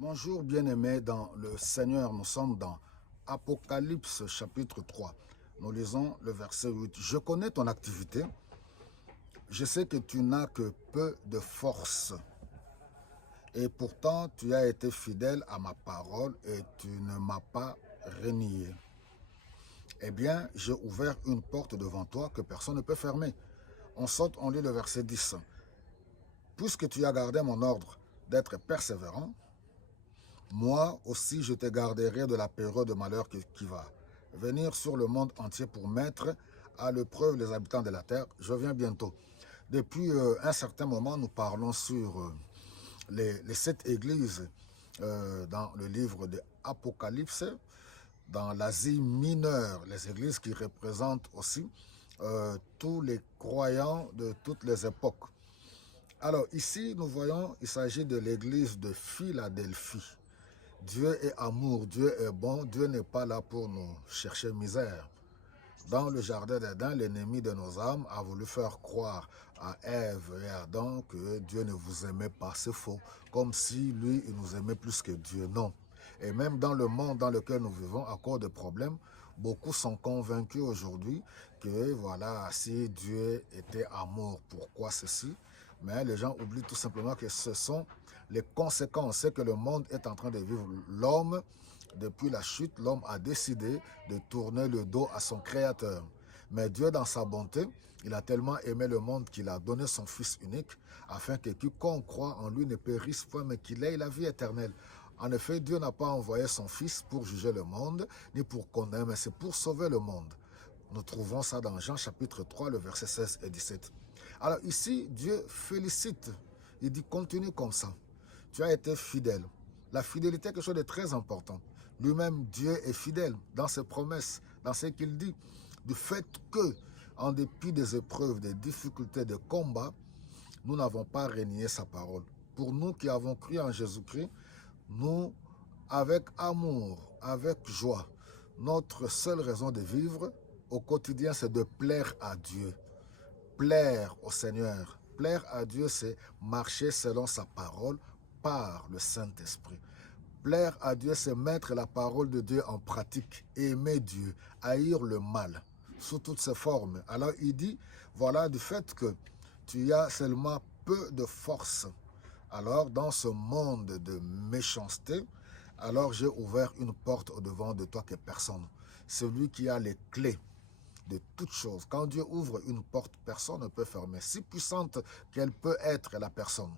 Bonjour bien-aimés dans le Seigneur, nous sommes dans Apocalypse chapitre 3. Nous lisons le verset 8. Je connais ton activité, je sais que tu n'as que peu de force et pourtant tu as été fidèle à ma parole et tu ne m'as pas renié. Eh bien, j'ai ouvert une porte devant toi que personne ne peut fermer. On lit le verset 10. Puisque tu as gardé mon ordre d'être persévérant, moi aussi je te garderai de la période de malheur qui va venir sur le monde entier pour mettre à l'épreuve les habitants de la terre. Je viens bientôt. Depuis un certain moment, nous parlons sur les sept églises dans le livre de Apocalypse, dans l'Asie mineure, les églises qui représentent aussi tous les croyants de toutes les époques. Alors ici, nous voyons, il s'agit de l'église de Philadelphie. Dieu est amour, Dieu est bon, Dieu n'est pas là pour nous chercher misère. Dans le jardin d'Éden, l'ennemi de nos âmes a voulu faire croire à Ève et à Adam que Dieu ne vous aimait pas, c'est faux. Comme si lui, il nous aimait plus que Dieu, non. Et même dans le monde dans lequel nous vivons, à cause de problèmes, beaucoup sont convaincus aujourd'hui que voilà, si Dieu était amour, pourquoi ceci? Mais les gens oublient tout simplement que ce sont les conséquences que le monde est en train de vivre. L'homme, depuis la chute, l'homme a décidé de tourner le dos à son Créateur. Mais Dieu, dans sa bonté, il a tellement aimé le monde qu'il a donné son Fils unique, afin que quiconque croit en lui ne périsse point, mais qu'il ait la vie éternelle. En effet, Dieu n'a pas envoyé son Fils pour juger le monde, ni pour condamner, mais c'est pour sauver le monde. Nous trouvons ça dans Jean chapitre 3, le verset 16 et 17. Alors ici, Dieu félicite. Il dit, continue comme ça. Tu as été fidèle. La fidélité est quelque chose de très important. Lui-même, Dieu est fidèle dans ses promesses, dans ce qu'il dit. Du fait que, en dépit des épreuves, des difficultés, des combats, nous n'avons pas renié sa parole. Pour nous qui avons cru en Jésus-Christ, nous, avec amour, avec joie, notre seule raison de vivre au quotidien, c'est de plaire à Dieu. Plaire au Seigneur. Plaire à Dieu, c'est marcher selon sa parole par le Saint-Esprit. Plaire à Dieu, c'est mettre la parole de Dieu en pratique, aimer Dieu, haïr le mal sous toutes ses formes. Alors il dit, voilà, du fait que tu as seulement peu de force, alors dans ce monde de méchanceté, alors j'ai ouvert une porte au-devant de toi que personne. Celui qui a les clés de toutes choses. Quand Dieu ouvre une porte, personne ne peut fermer. Si puissante qu'elle peut être la personne.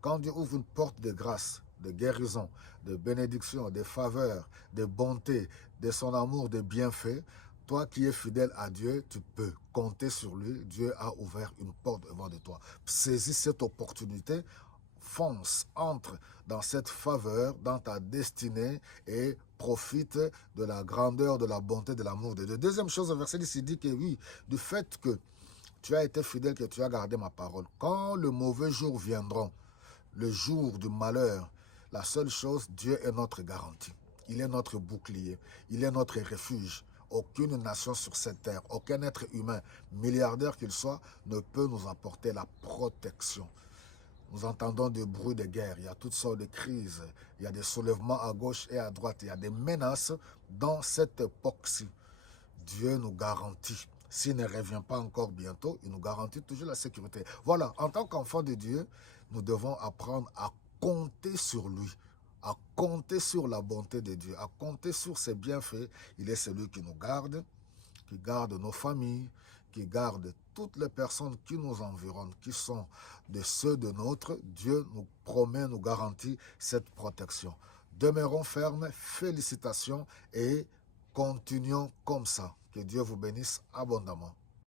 Quand Dieu ouvre une porte de grâce, de guérison, de bénédiction, de faveur, de bonté, de son amour, de bienfaits, toi qui es fidèle à Dieu, tu peux compter sur lui. Dieu a ouvert une porte devant de toi. Saisis cette opportunité, fonce, entre dans cette faveur, dans ta destinée et profite de la grandeur, de la bonté, de l'amour de Dieu. Deuxième chose, le verset 10, il dit que oui, du fait que tu as été fidèle, que tu as gardé ma parole, quand le mauvais jour viendra, le jour du malheur, la seule chose, Dieu est notre garantie. Il est notre bouclier, il est notre refuge. Aucune nation sur cette terre, aucun être humain, milliardaire qu'il soit, ne peut nous apporter la protection. Nous entendons des bruits de guerre, il y a toutes sortes de crises, il y a des soulèvements à gauche et à droite, il y a des menaces dans cette époque-ci. Dieu nous garantit, s'il ne revient pas encore bientôt, il nous garantit toujours la sécurité. Voilà, en tant qu'enfant de Dieu, nous devons apprendre à compter sur lui, à compter sur la bonté de Dieu, à compter sur ses bienfaits. Il est celui qui garde nos familles, qui garde toutes les personnes qui nous environnent, qui sont de ceux de notre. Dieu nous promet, nous garantit cette protection. Demeurons fermes, félicitations et continuons comme ça. Que Dieu vous bénisse abondamment.